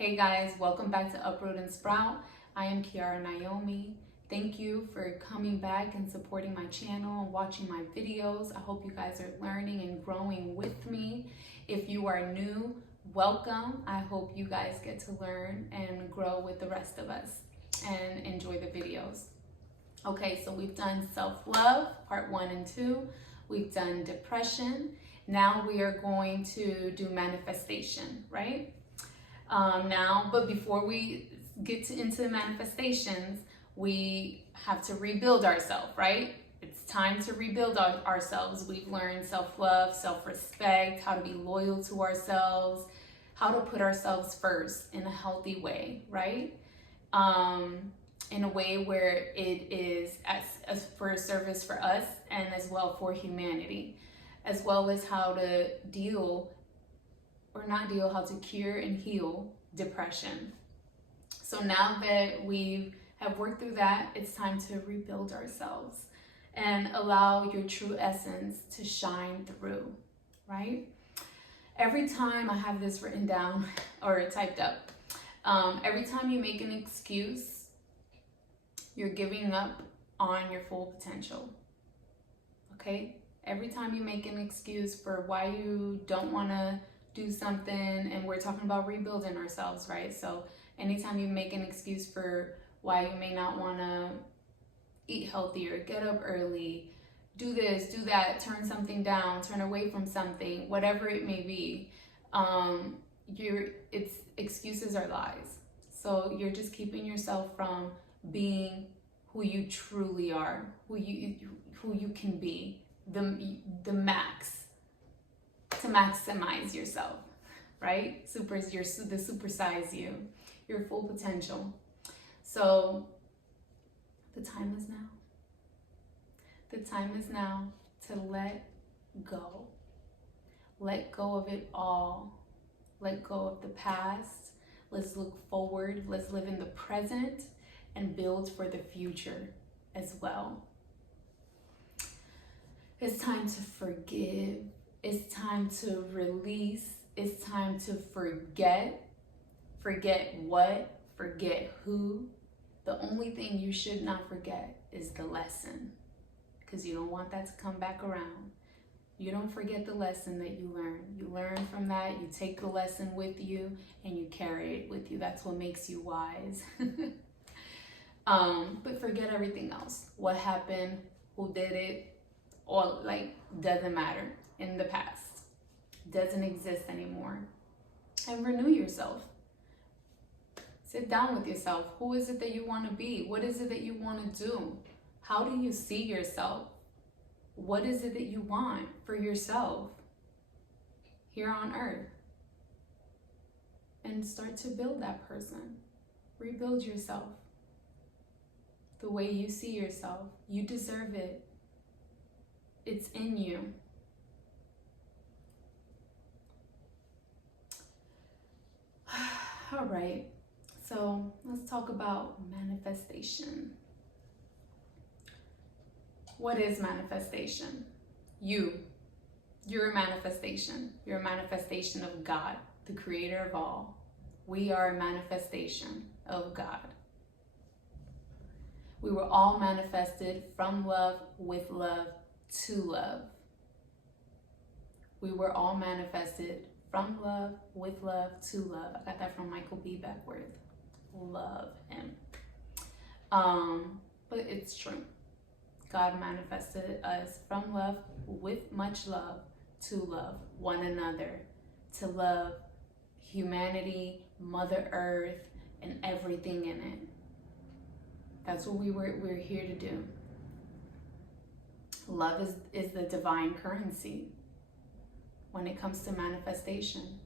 Hey guys, welcome back to Uproot and Sprout. I am Kiara Naomi. Thank you for coming back and supporting my channel and watching my videos. I hope you guys are learning and growing with me. If you are new, welcome. I hope you guys get to learn and grow with the rest of us and enjoy the videos. Okay, so we've done self-love, part 1 and 2. We've done depression. Now we are going to do manifestation, right? But before we get into manifestations, we have to rebuild ourselves, right? It's time to rebuild ourselves. We've learned self-love, self-respect, how to be loyal to ourselves, how to put ourselves first in a healthy way, right? In a way where it is as for a service for us and as well for humanity, as well as how to how to cure and heal depression. So now that we have worked through that, it's time to rebuild ourselves and allow your true essence to shine through, right? Every time, I have this written down or typed up, every time you make an excuse, you're giving up on your full potential, okay? Every time you make an excuse for why you don't want to do something, and we're talking about rebuilding ourselves, right? So anytime you make an excuse for why you may not want to eat healthier, get up early, do this, do that, turn something down, turn away from something, whatever it may be, excuses are lies. So you're just keeping yourself from being who you truly are, who you can be, the max, to maximize yourself, right? The supersize you, your full potential. So the time is now. The time is now to let go. Let go of it all. Let go of the past. Let's look forward. Let's live in the present and build for the future as well. It's time to forgive. It's time to release. It's time to forget. Forget what? Forget who? The only thing you should not forget is the lesson, because you don't want that to come back around. You don't forget the lesson that you learn. You learn from that, you take the lesson with you, and you carry it with you. That's what makes you wise. But forget everything else. What happened, who did it, all doesn't matter in the past. Doesn't exist anymore. And renew yourself. Sit down with yourself. Who is it that you want to be? What is it that you want to do? How do you see yourself? What is it that you want for yourself here on earth? And start to build that person. Rebuild yourself the way you see yourself. You deserve it. It's in you. All right, so let's talk about manifestation. What is manifestation? You're a manifestation. You're a manifestation of God, the creator of all. We are a manifestation of God. We were all manifested from love, with love, to love. We were all manifested from love, with love, to love. I got that from Michael B. Beckworth. Love him. But it's true. God manifested us from love, with much love, to love one another, to love humanity, Mother Earth, and everything in it. That's what we're here to do. Love is the divine currency. When it comes to manifestation,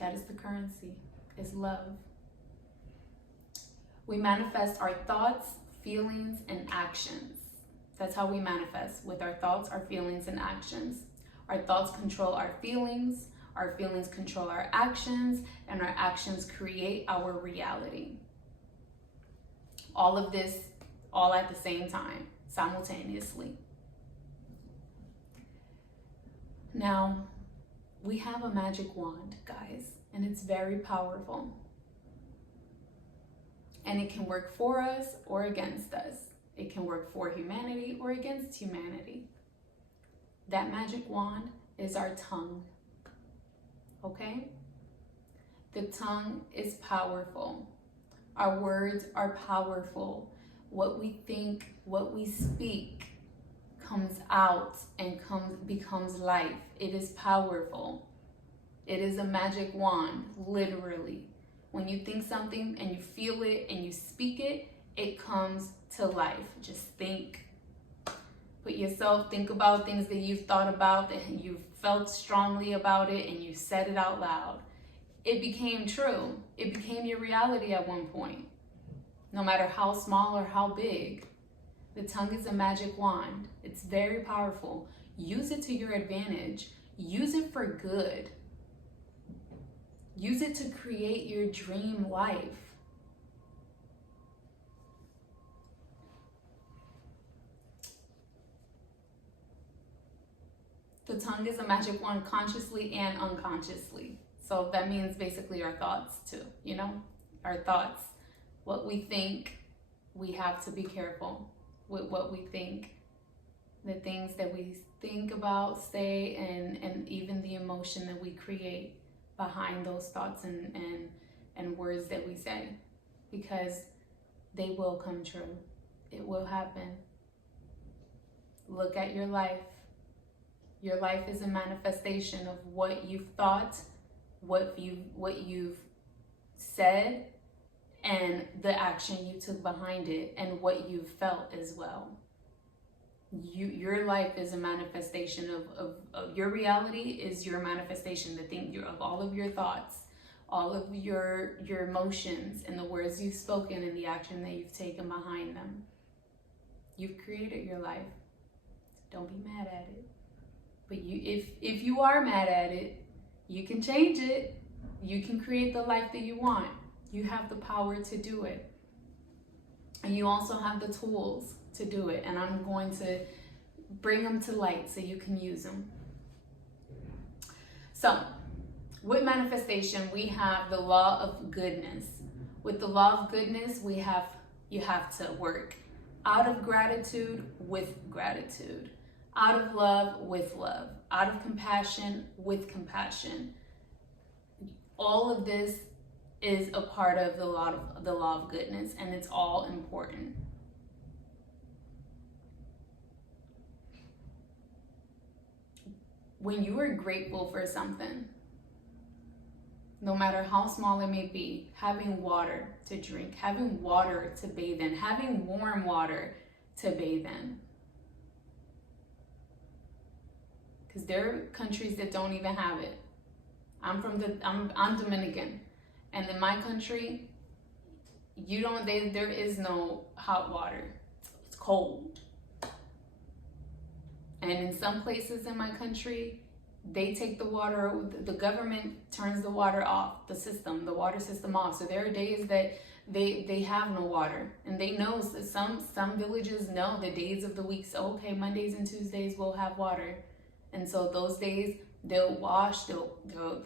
that is the currency, is love. We manifest our thoughts, feelings, and actions. That's how we manifest, with our thoughts, our feelings, and actions. Our thoughts control our feelings control our actions, and our actions create our reality. All of this, all at the same time, simultaneously. Now, we have a magic wand, guys, and it's very powerful. And it can work for us or against us. It can work for humanity or against humanity. That magic wand is our tongue. Okay? The tongue is powerful. Our words are powerful. What we think, what we speak comes out and becomes life. It is powerful. It is a magic wand, literally. When you think something and you feel it and you speak it, it comes to life. Just think. Think about things that you've thought about, that you've felt strongly about it, and you said it out loud. It became true. It became your reality at one point. No matter how small or how big, the tongue is a magic wand. It's very powerful. Use it to your advantage. Use it for good. Use it to create your dream life. The tongue is a magic wand, consciously and unconsciously. So that means basically our thoughts too, our thoughts. What we think, we have to be careful with what we think. The things that we think about, say, and even the emotion that we create behind those thoughts and words that we say, because they will come true. It will happen. Look at your life. Your life is a manifestation of what you've thought, what you've said, and the action you took behind it, and what you've felt as well. Your life is a manifestation of your reality is your manifestation, of all of your thoughts, all of your emotions, and the words you've spoken, and the action that you've taken behind them. You've created your life. Don't be mad at it. But if you are mad at it, you can change it. You can create the life that you want. You have the power to do it. And you also have the tools to do it. And I'm going to bring them to light so you can use them. So, with manifestation, we have the law of goodness. With the law of goodness, you have to work out of gratitude with gratitude. Out of love with love, out of compassion with compassion. All of this is a part of the law of goodness, and it's all important. When you are grateful for something, no matter how small it may be, having water to drink, having water to bathe in, having warm water to bathe in. Because there are countries that don't even have it. I'm Dominican, and in my country, there is no hot water. It's cold. And in some places in my country, they take the water, the government turns the water off, the water system off. So there are days that they have no water, and they know, some villages know the days of the week. So okay, Mondays and Tuesdays we'll have water. And so those days, they'll wash, they'll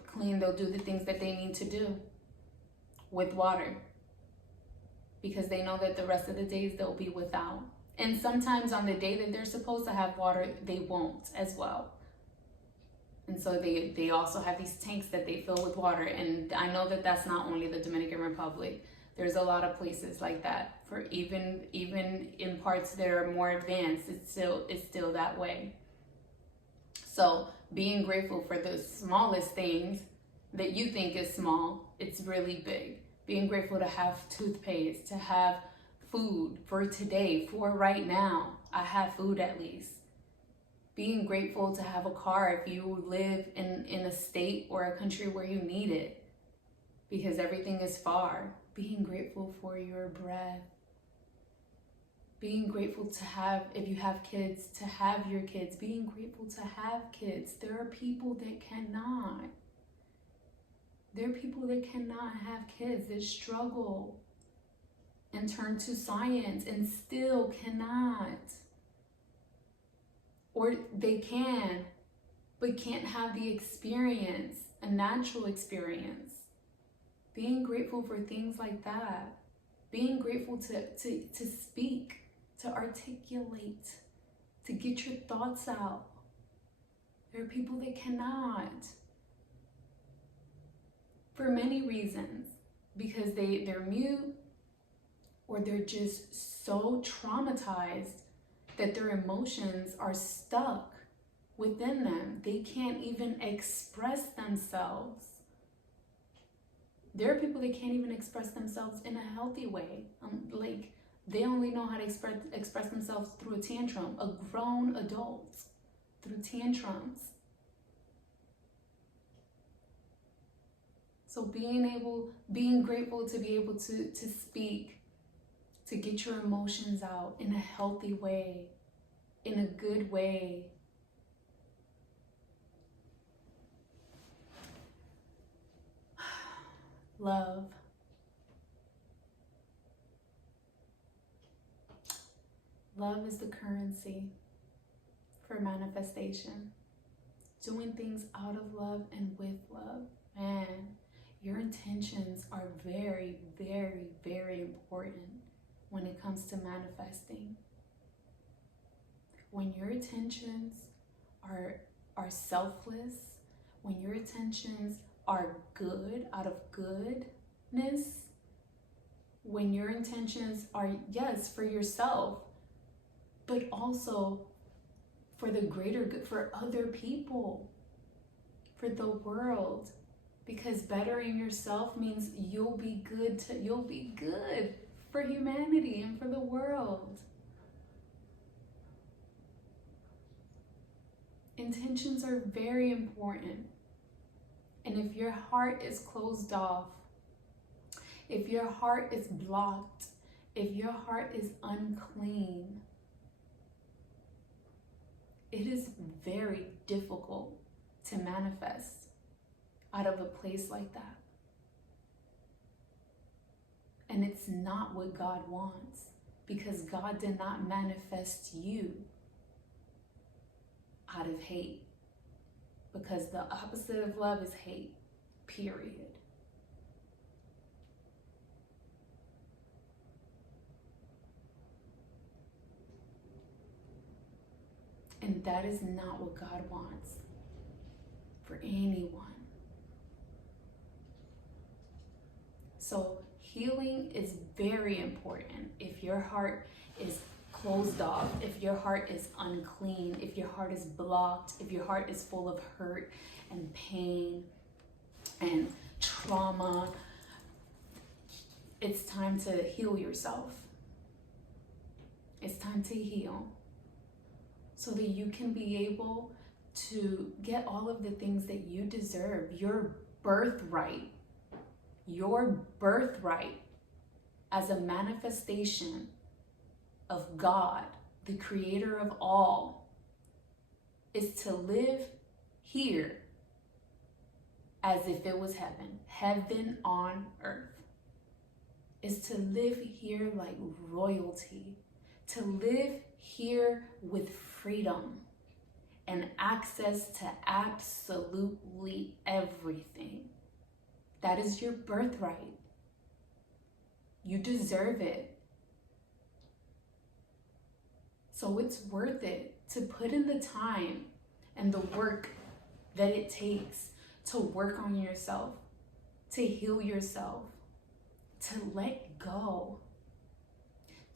clean, they'll do the things that they need to do with water. Because they know that the rest of the days they'll be without. And sometimes on the day that they're supposed to have water, they won't as well. And so they also have these tanks that they fill with water. And I know that that's not only the Dominican Republic. There's a lot of places like that. For even in parts that are more advanced, it's still that way. So being grateful for the smallest things that you think is small, it's really big. Being grateful to have toothpaste, to have food for today, for right now. I have food at least. Being grateful to have a car if you live in a state or a country where you need it, because everything is far. Being grateful for your breath. Being grateful to have, if you have kids, to have your kids. Being grateful to have kids. There are people that cannot. There are people that cannot have kids, that struggle and turn to science and still cannot. Or they can, but can't have the experience, a natural experience. Being grateful for things like that. Being grateful to speak, to articulate, to get your thoughts out. There are people that cannot. For many reasons. Because they're mute, or they're just so traumatized that their emotions are stuck within them. They can't even express themselves. There are people that can't even express themselves in a healthy way. Like, they only know how to express themselves through a tantrum. A grown adult through tantrums. So being grateful to be able to speak, to get your emotions out in a healthy way, in a good way. Love. Love is the currency for manifestation. Doing things out of love and with love. Man, your intentions are very, very, very important when it comes to manifesting. When your intentions are selfless, when your intentions are good, out of goodness, when your intentions are, yes, for yourself, but also for the greater good, for other people, for the world. Because bettering yourself means you'll be good for humanity and for the world. Intentions are very important. And if your heart is closed off, if your heart is blocked, if your heart is unclean, it is very difficult to manifest out of a place like that. And it's not what God wants, because God did not manifest you out of hate, because the opposite of love is hate, period. And that is not what God wants for anyone. So healing is very important. If your heart is closed off, if your heart is unclean, if your heart is blocked, if your heart is full of hurt and pain and trauma, it's time to heal yourself. It's time to heal so that you can be able to get all of the things that you deserve, your birthright as a manifestation of God, the creator of all, is to live here as if it was heaven on earth, is to live here like royalty, to live here with freedom and access to absolutely everything. That is your birthright. You deserve it. So it's worth it to put in the time and the work that it takes to work on yourself, to heal yourself, to let go,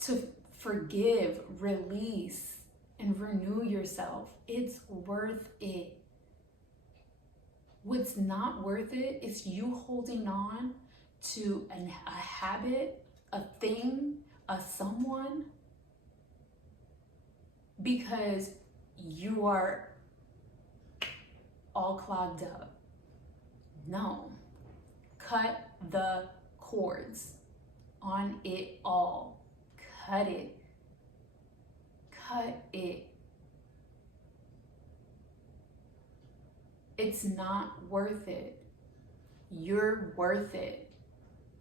to forgive, release, and renew yourself. It's worth it. What's not worth it is you holding on to a habit, a thing, a someone, because you are all clogged up. No. Cut the cords on it all. Cut it. Cut it. It's not worth it. You're worth it.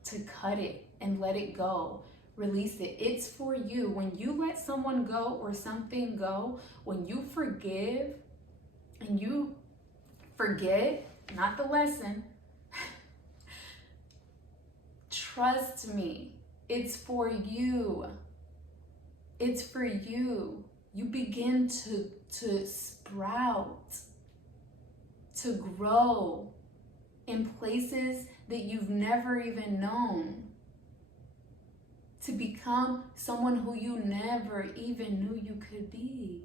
To cut it and let it go. Release it. It's for you. When you let someone go or something go, when you forgive and you forget, not the lesson, Trust me, it's for you. It's for you. You begin to sprout, to grow in places that you've never even known, to become someone who you never even knew you could be,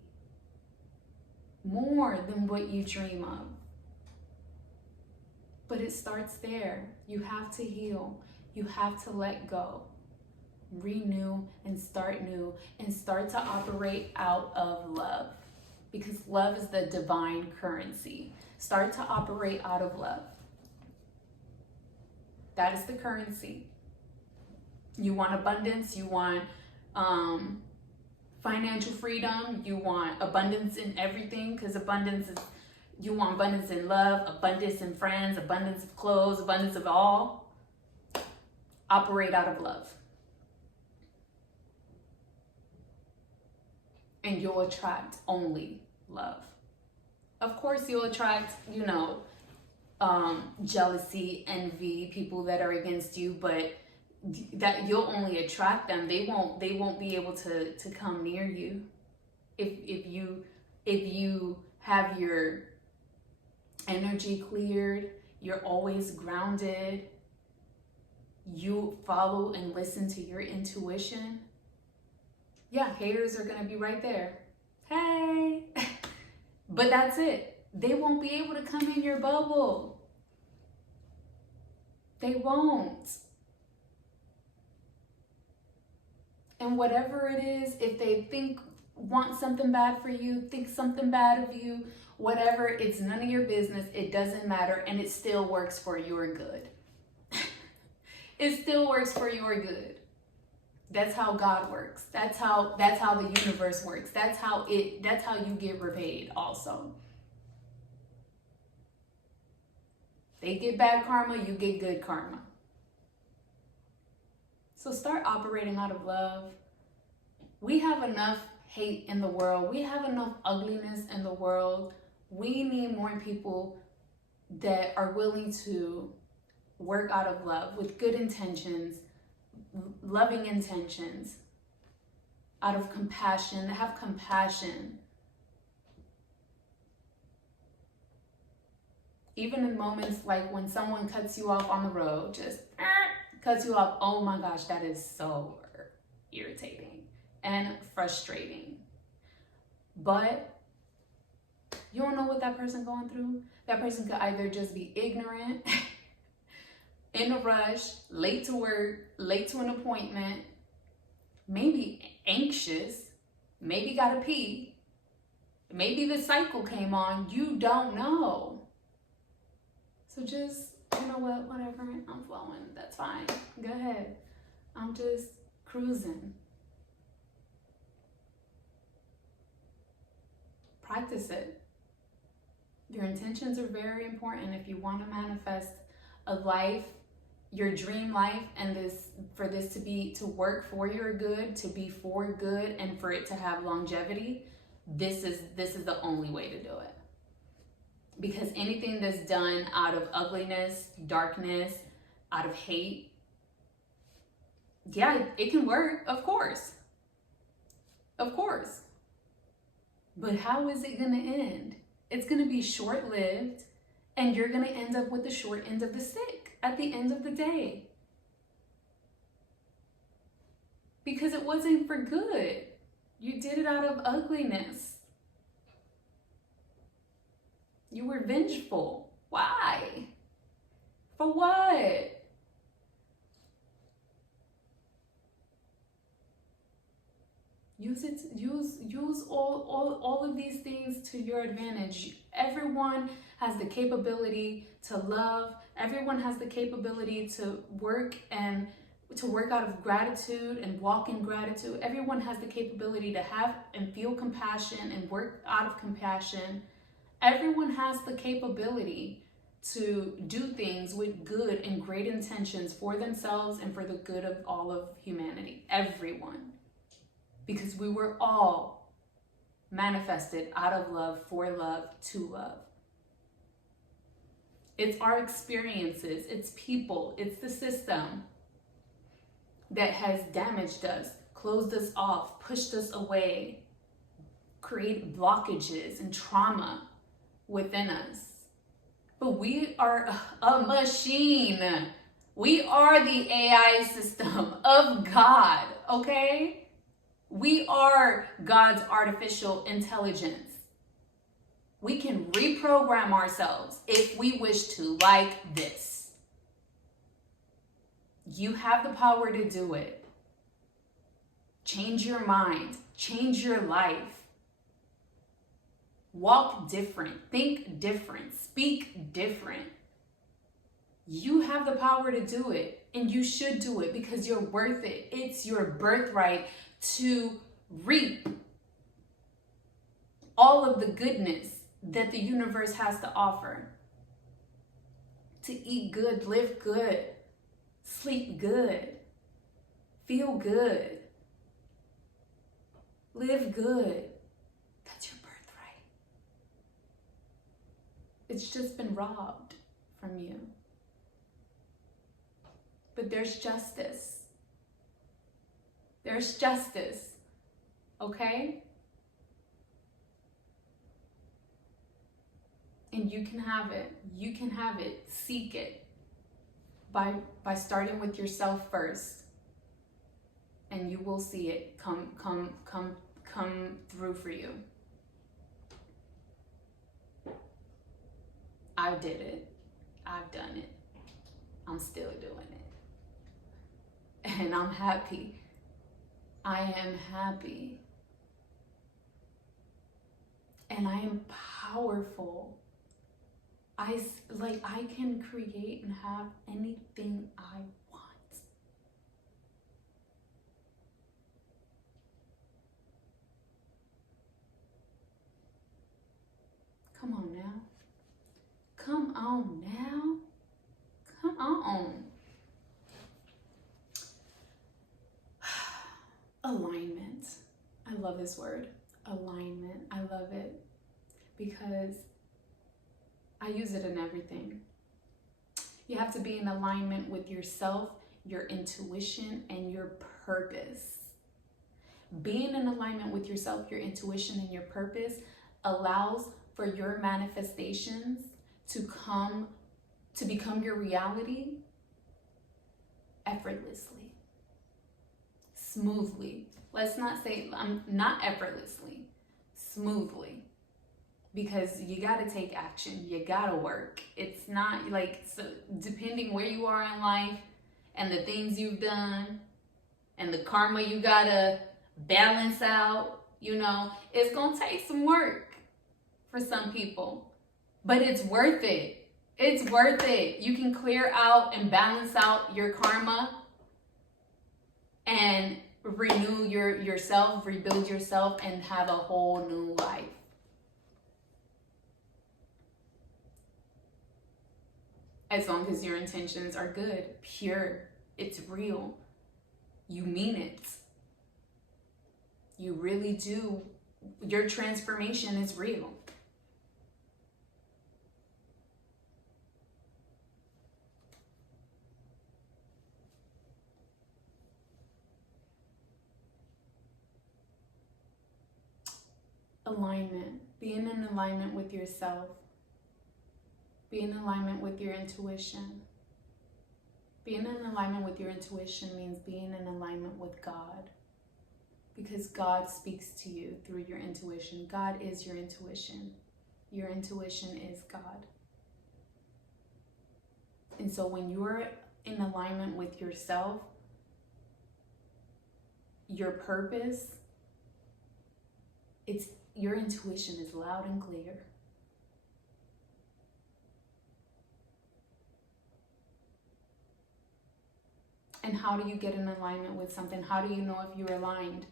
more than what you dream of. But it starts there. You have to heal. You have to let go, renew, and start new, and start to operate out of love, because love is the divine currency. Start to operate out of love. That is the currency. You want abundance, you want financial freedom, you want abundance in everything, because abundance is, you want abundance in love, abundance in friends, abundance of clothes, abundance of all. Operate out of love. And you'll attract only love. Of course, you'll attract, jealousy, envy, people that are against you, but that you'll only attract them. They won't be able to come near you. If you have your energy cleared, you're always grounded, you follow and listen to your intuition, yeah, haters are gonna be right there. Hey, but that's it. They won't be able to come in your bubble. They won't. And whatever it is, if they want something bad for you, think something bad of you, whatever, it's none of your business. It doesn't matter, and it still works for your good. It still works for your good. That's how God works. That's how the universe works. That's how you get repaid also. They get bad karma, you get good karma. So start operating out of love. We have enough hate in the world. We have enough ugliness in the world. We need more people that are willing to work out of love with good intentions, loving intentions, out of compassion, have compassion. Even in moments like when someone cuts you off on the road, just cuts you off, oh my gosh, that is so irritating and frustrating. But you don't know what that person going through. That person could either just be ignorant, in a rush, late to work, late to an appointment, maybe anxious, maybe gotta pee, maybe the cycle came on, you don't know. So just, you know what, whatever, I'm flowing, that's fine, go ahead. I'm just cruising. Practice it. Your intentions are very important if you want to manifest a life, your dream life, and for this to work for your good, to be for good, and for it to have longevity. This is the only way to do it. Because anything that's done out of ugliness, darkness, out of hate, yeah, it can work, of course. Of course. But how is it going to end? It's going to be short-lived, and you're going to end up with the short end of the stick at the end of the day. Because it wasn't for good. You did it out of ugliness. You were vengeful. Why? For what? Use all of these things to your advantage. Everyone has the capability to love. Everyone has the capability to work out of gratitude and walk in gratitude. Everyone has the capability to have and feel compassion and work out of compassion. Everyone has the capability to do things with good and great intentions for themselves and for the good of all of humanity. Everyone. Because we were all manifested out of love, for love, to love. It's our experiences, it's people, it's the system. that has damaged us, closed us off, pushed us away, created blockages and trauma within us. But we are a machine. We are the AI system of God, okay? We are God's artificial intelligence. We can reprogram ourselves if we wish to, like this. You have the power to do it. Change your mind, change your life. Walk different, think different, speak different. You have the power to do it, and you should do it because you're worth it. It's your birthright to reap all of the goodness that the universe has to offer. To eat good, live good, sleep good, feel good, live good. That's your birthright. It's just been robbed from you. But there's justice. There's justice, okay? And you can have it. You can have it. Seek it by starting with yourself first, and you will see it come through for you. I did it. I've done it. I'm still doing it. And I'm happy. I am happy. And I am powerful. I can create and have anything I want. Come on now. Come on now. Come on. Alignment. I love this word. Alignment. I love it because I use it in everything. You have to be in alignment with yourself, your intuition, and your purpose. Being in alignment with yourself, your intuition, and your purpose allows for your manifestations to become your reality effortlessly, smoothly. Let's not say not effortlessly, smoothly. Because you got to take action. You got to work. It's not like, so depending where you are in life and the things you've done and the karma you got to balance out, it's going to take some work for some people. But it's worth it. It's worth it. You can clear out and balance out your karma and renew yourself, rebuild yourself, and have a whole new life. As long as your intentions are good, pure, it's real. You mean it. You really do. Your transformation is real. Alignment. Being in alignment with yourself. Being in alignment with your intuition. Being in alignment with your intuition means being in alignment with God. Because God speaks to you through your intuition. God is your intuition. Your intuition is God. And so when you're in alignment with yourself, your purpose, your intuition is loud and clear. And how do you get in alignment with something? How do you know if you're aligned?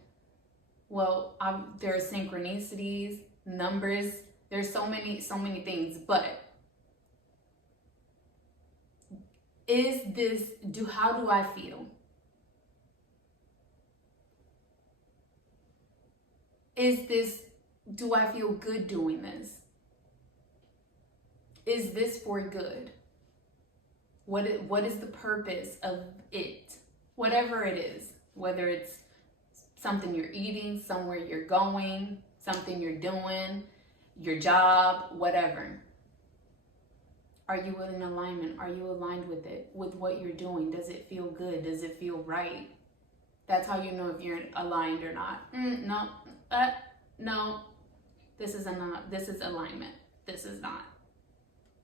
Well, there are synchronicities, numbers. There's so many things. But how do I feel? Do I feel good doing this? Is this for good? What is the purpose of it? whatever it is, whether it's something you're eating, somewhere you're going, something you're doing, your job, whatever. Are you in alignment? Are you aligned with it, with what you're doing? Does it feel good? Does it feel right? That's how you know if you're aligned or not. No, no, this is not. This is alignment. This is not.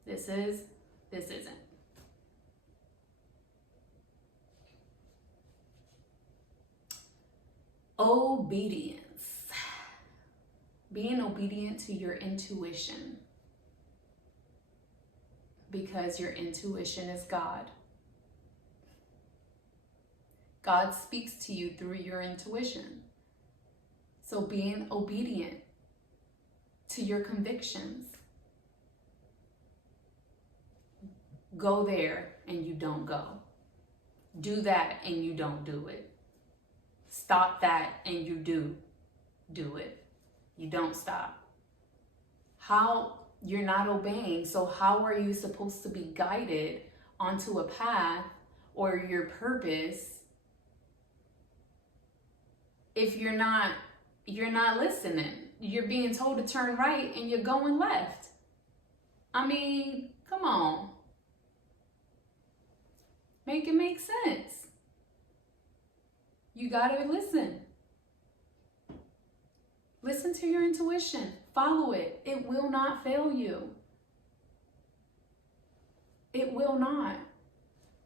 This is. This isn't. Obedience. Being obedient to your intuition, because your intuition is God. God speaks to you through your intuition. So being obedient to your convictions. Go there and you don't go. Do that and you don't do it. Stop that and you do it. You don't stop. How you're not obeying, so how are you supposed to be guided onto a path or your purpose if you're not listening? You're being told to turn right and you're going left. I mean, come on. Make it make sense. You gotta listen. Listen to your intuition. Follow it. It will not fail you. It will not.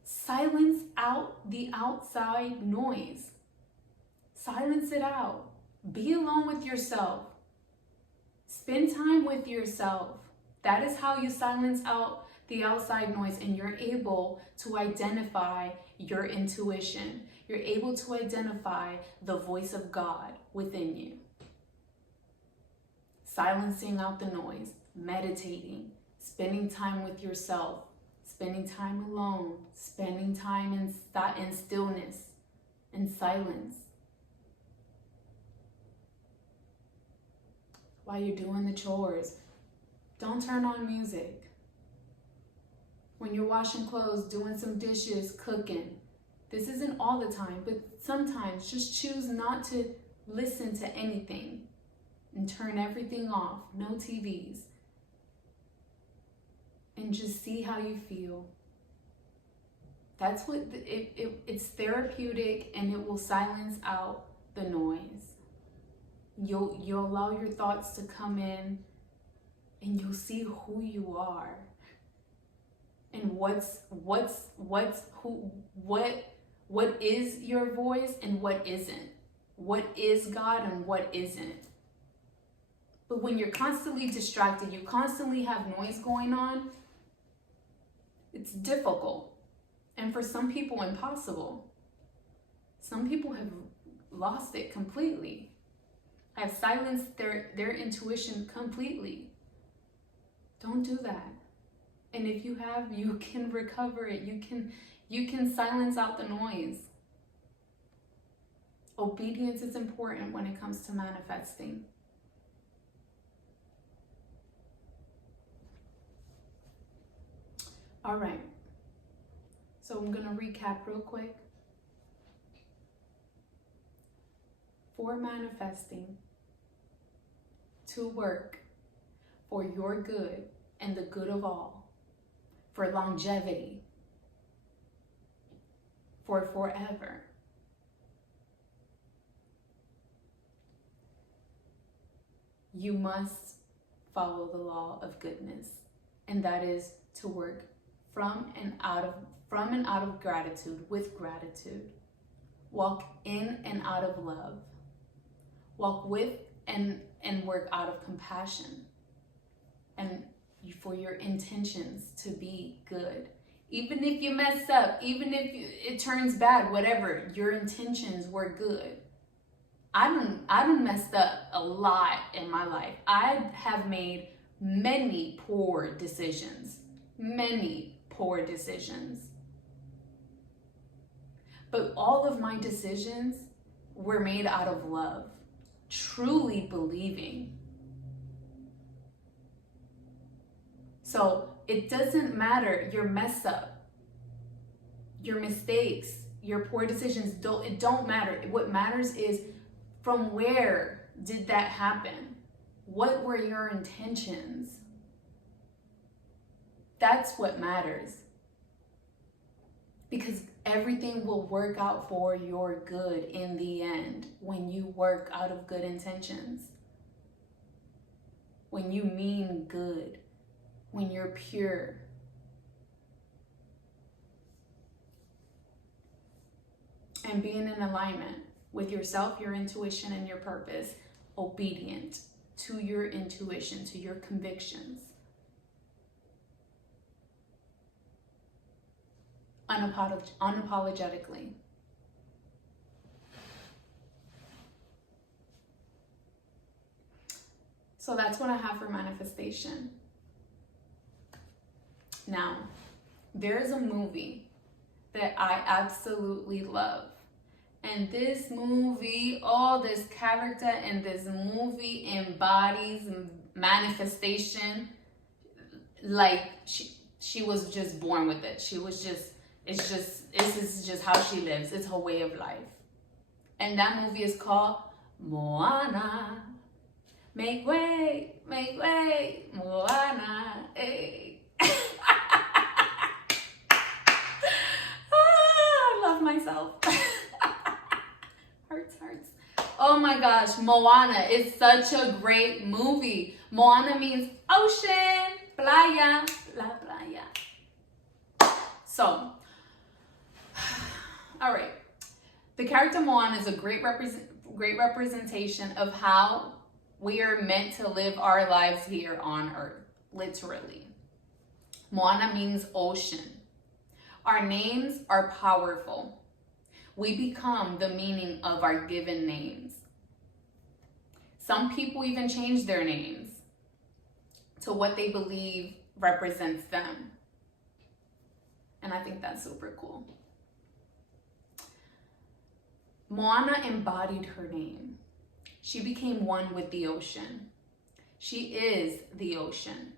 Silence out the outside noise. Silence it out. Be alone with yourself. Spend time with yourself. That is how you silence out the outside noise, and you're able to identify your intuition. You're able to identify the voice of God within you. Silencing out the noise, meditating, spending time with yourself, spending time alone, spending time in stillness, in silence. While you're doing the chores, don't turn on music. When you're washing clothes, doing some dishes, cooking. This isn't all the time, but sometimes just choose not to listen to anything and turn everything off. No TVs. And just see how you feel. That's what it's therapeutic, and it will silence out the noise. You'll allow your thoughts to come in, and you'll see who you are and what is your voice and what isn't. What is God and what isn't. But when you're constantly distracted, you constantly have noise going on, it's difficult. And for some people, impossible. Some people have lost it completely. Have silenced their intuition completely. Don't do that. And if you have, you can recover it. You can silence out the noise. Obedience is important when it comes to manifesting. All right. So I'm going to recap real quick. For manifesting to work for your good and the good of all, for longevity, for forever, you must follow the law of goodness, and that is to work from and out of gratitude, with gratitude. Walk in and out of love. Walk with and work out of compassion. And for your intentions to be good. Even if you mess up, even if it turns bad, whatever, your intentions were good. I done messed up a lot in my life. I have made many poor decisions. But all of my decisions were made out of love, truly believing. So it doesn't matter your mess up, your mistakes, your poor decisions, it don't matter. What matters is, from where did that happen? What were your intentions? That's what matters. Because everything will work out for your good in the end when you work out of good intentions. When you mean good. When you're pure. And being in alignment with yourself, your intuition, and your purpose. Obedient to your intuition, to your convictions. Unapologetically. So that's what I have for manifestation. Now, there is a movie that I absolutely love. And this movie, this character in this movie embodies manifestation. Like she was just born with it. This is just how she lives. It's her way of life. And that movie is called Moana. Make way, Moana, hey. I love myself. Hurts. Oh my gosh, Moana is such a great movie. Moana means ocean, playa, la playa. So, all right. The character Moana is a great representation of how we are meant to live our lives here on earth, literally. Moana means ocean. Our names are powerful. We become the meaning of our given names. Some people even change their names to what they believe represents them. And I think that's super cool. Moana embodied her name. She became one with the ocean. She is the ocean.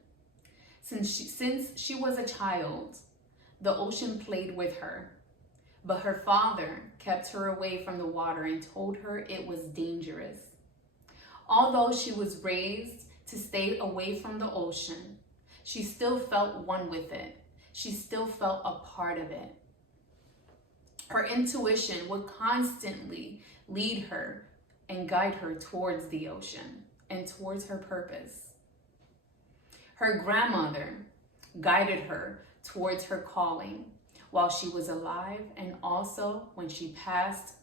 Since she was a child, the ocean played with her. But her father kept her away from the water and told her it was dangerous. Although she was raised to stay away from the ocean, she still felt one with it. She still felt a part of it. Her intuition would constantly lead her and guide her towards the ocean and towards her purpose. Her grandmother guided her towards her calling while she was alive, and also when she passed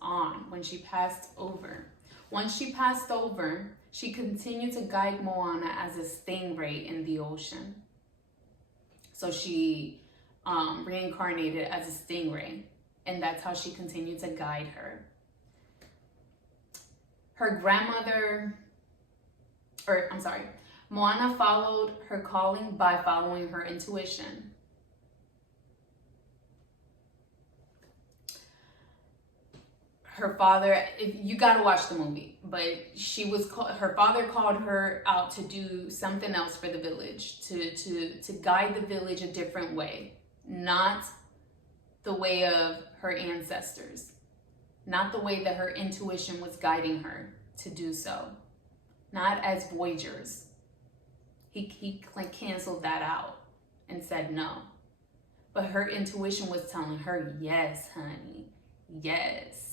over. Once she passed over, she continued to guide Moana as a stingray in the ocean. So she reincarnated as a stingray, and that's how she continued to guide her. Moana followed her calling by following her intuition. Her father, you got to watch the movie, but her father called her out to do something else for the village, to guide the village a different way, not the way of her ancestors, not the way that her intuition was guiding her to do so, not as voyagers. He canceled that out and said no. But her intuition was telling her, yes, honey, yes.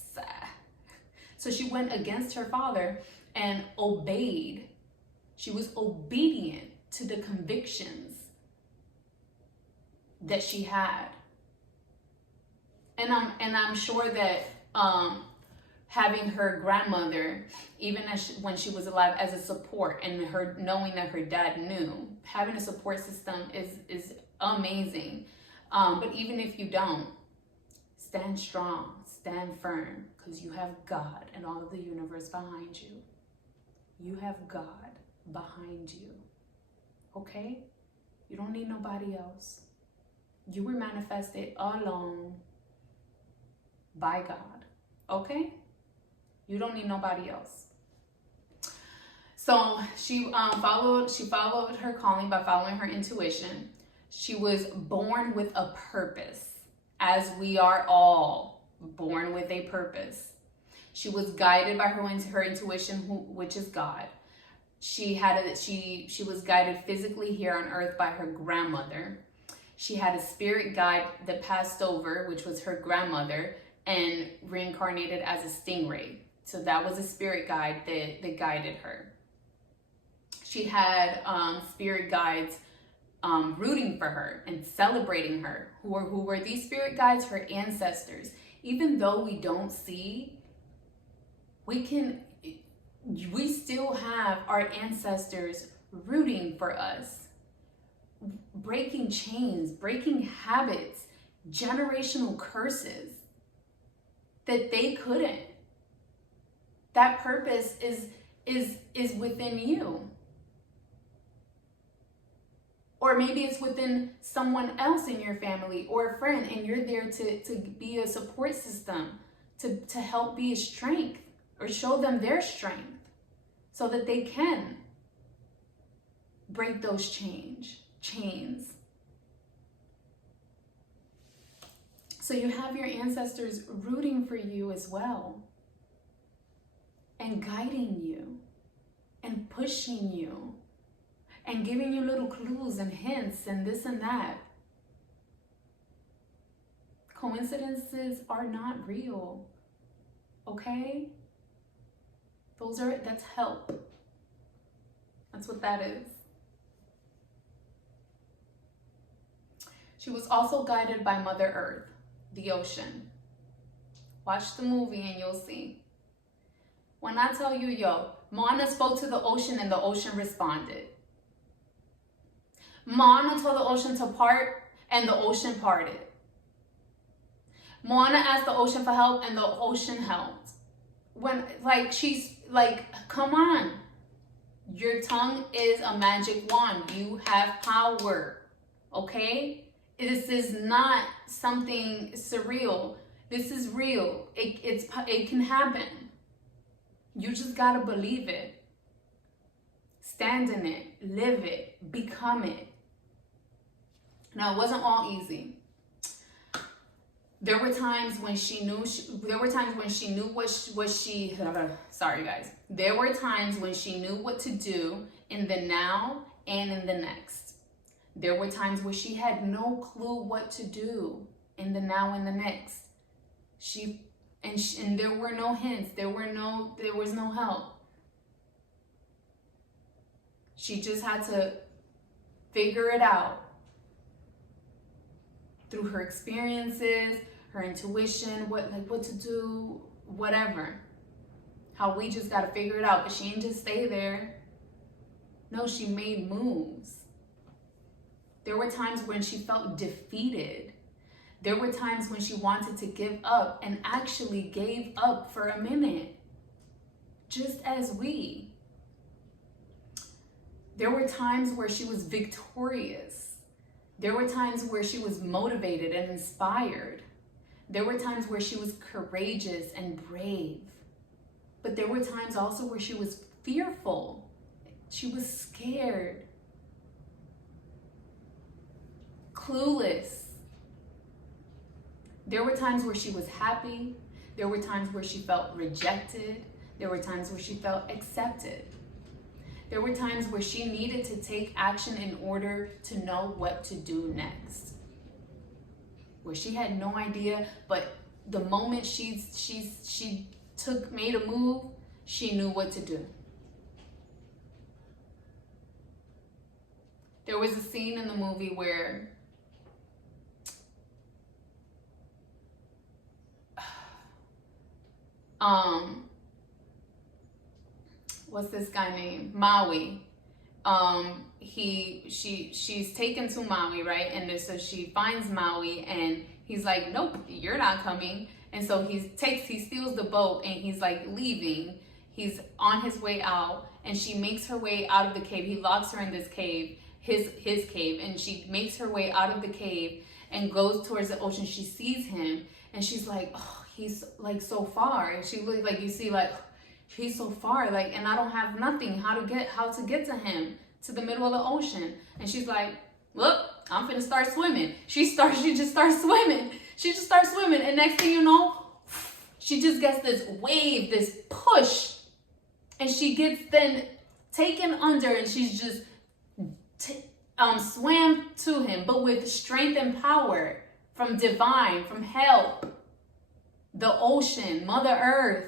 So she went against her father and obeyed. She was obedient to the convictions that she had. And I'm sure that having her grandmother, even when she was alive, as a support, and her knowing that her dad knew, having a support system is amazing. But even if you don't, stand strong, stand firm, because you have God and all of the universe behind you. You have God behind you. Okay? You don't need nobody else. You were manifested alone by God. Okay? You don't need nobody else. So she followed her calling by following her intuition. She was born with a purpose, as we are all born with a purpose. She was guided by her intuition, which is God. She was guided physically here on earth by her grandmother. She had a spirit guide that passed over, which was her grandmother, and reincarnated as a stingray. So that was a spirit guide that guided her. She had spirit guides rooting for her and celebrating her. Who were these spirit guides? Her ancestors. Even though we don't see, we still have our ancestors rooting for us, breaking chains, breaking habits, generational curses that they couldn't. That purpose is within you. Or maybe it's within someone else in your family or a friend, and you're there to be a support system, to help be a strength or show them their strength so that they can break those chains. So you have your ancestors rooting for you as well, and guiding you and pushing you and giving you little clues and hints and this and that. Coincidences are not real, okay? That's help. That's what that is. She was also guided by Mother Earth, the ocean. Watch the movie and you'll see. When I tell you, Moana spoke to the ocean and the ocean responded. Moana told the ocean to part and the ocean parted. Moana asked the ocean for help and the ocean helped. She's like, come on. Your tongue is a magic wand. You have power, okay? This is not something surreal. This is real. It can happen. You just gotta believe it. Stand in it. Live it. Become it. Now, it wasn't all easy. There were times when she knew sorry guys. There were times when she knew what to do in the now and in the next. There were times where she had no clue what to do in the now and the next. And there were no hints. There was no help. She just had to figure it out through her experiences, her intuition, what to do, whatever. How we just got to figure it out. But she didn't just stay there. No, she made moves. There were times when she felt defeated. There were times when she wanted to give up and actually gave up for a minute. Just as we. There were times where she was victorious. There were times where she was motivated and inspired. There were times where she was courageous and brave. But there were times also where she was fearful. She was scared. Clueless. There were times where she was happy. There were times where she felt rejected. There were times where she felt accepted. There were times where she needed to take action in order to know what to do next. Where she had no idea, but the moment she made a move, she knew what to do. There was a scene in the movie where what's this guy named? Maui. She's taken to Maui, right? And so she finds Maui and he's like, nope, you're not coming. And so he steals the boat and he's like leaving. He's on his way out and she makes her way out of the cave. He locks her in this cave, his cave, and she makes her way out of the cave and goes towards the ocean. She sees him and she's like, oh, he's like so far. And she looks like, you see, like, he's so far, like, and I don't have nothing, how to get to him, to the middle of the ocean. And she's like, look, I'm finna start swimming. She just starts swimming. And next thing you know, she just gets this wave, this push, and she gets then taken under, and she's just swam to him, but with strength and power from divine, from help, the ocean, Mother Earth.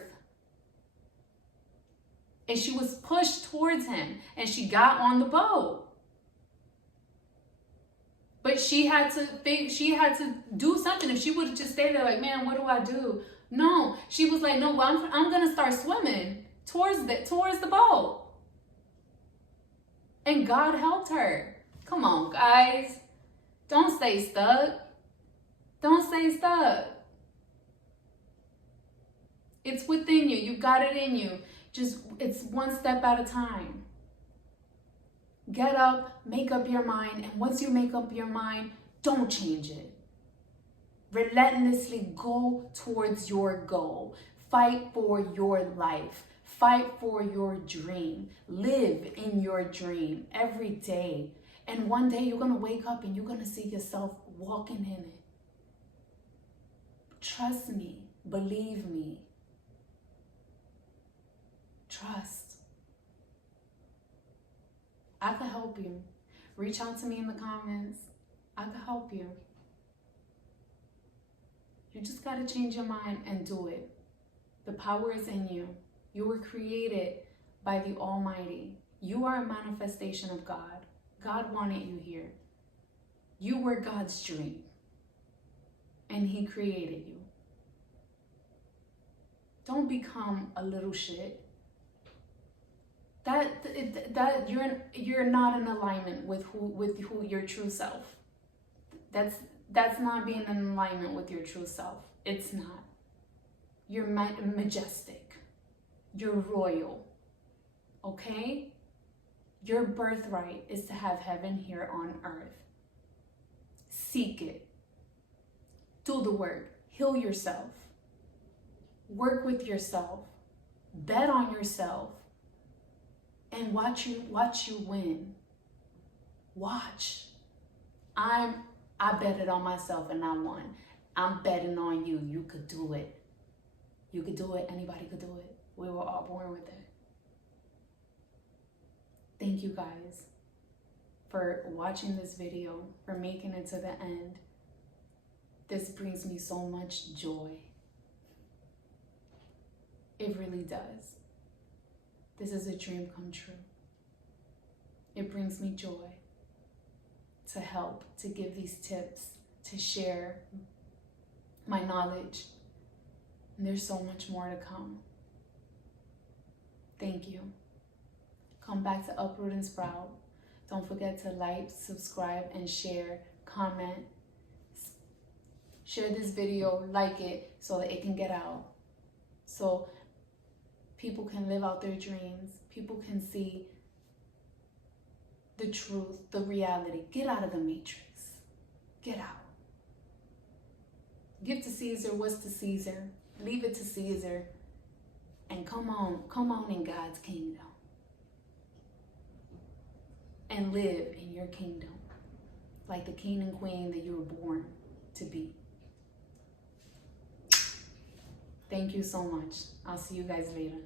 And she was pushed towards him, and she got on the boat. But she had to do something. If she would have just stayed there like, man, what do I do? No, she was like, no, I'm gonna start swimming towards the boat. And God helped her. Come on, guys. Don't stay stuck. Don't stay stuck. It's within you. You got it in you. Just, it's one step at a time. Get up, make up your mind, and once you make up your mind, don't change it. Relentlessly go towards your goal. Fight for your life. Fight for your dream. Live in your dream every day. And one day you're going to wake up and you're going to see yourself walking in it. Trust me. Believe me. Trust. I could help you. Reach out to me in the comments. I could help you. You just got to change your mind and do it. The power is in you. You were created by the Almighty. You are a manifestation of God. God wanted you here. You were God's dream. And He created you. Don't become a little shit. That you're not in alignment with who your true self. That's not being in alignment with your true self. It's not. You're majestic. You're royal. Okay? Your birthright is to have heaven here on earth. Seek it. Do the work. Heal yourself. Work with yourself. Bet on yourself. And watch you win. Watch. I betted on myself and I won. I'm betting on you. You could do it. You could do it. Anybody could do it. We were all born with it. Thank you guys for watching this video, for making it to the end. This brings me so much joy. It really does. This is a dream come true. It brings me joy to help, to give these tips, to share my knowledge. And there's so much more to come. Thank you. Come back to Uproot and Sprout. Don't forget to like, subscribe, and share, comment. Share this video, like it, so that it can get out. So people can live out their dreams. People can see the truth, the reality. Get out of the matrix. Get out. Give to Caesar what's to Caesar. Leave it to Caesar. And come on in God's kingdom. And live in your kingdom like the king and queen that you were born to be. Thank you so much. I'll see you guys later.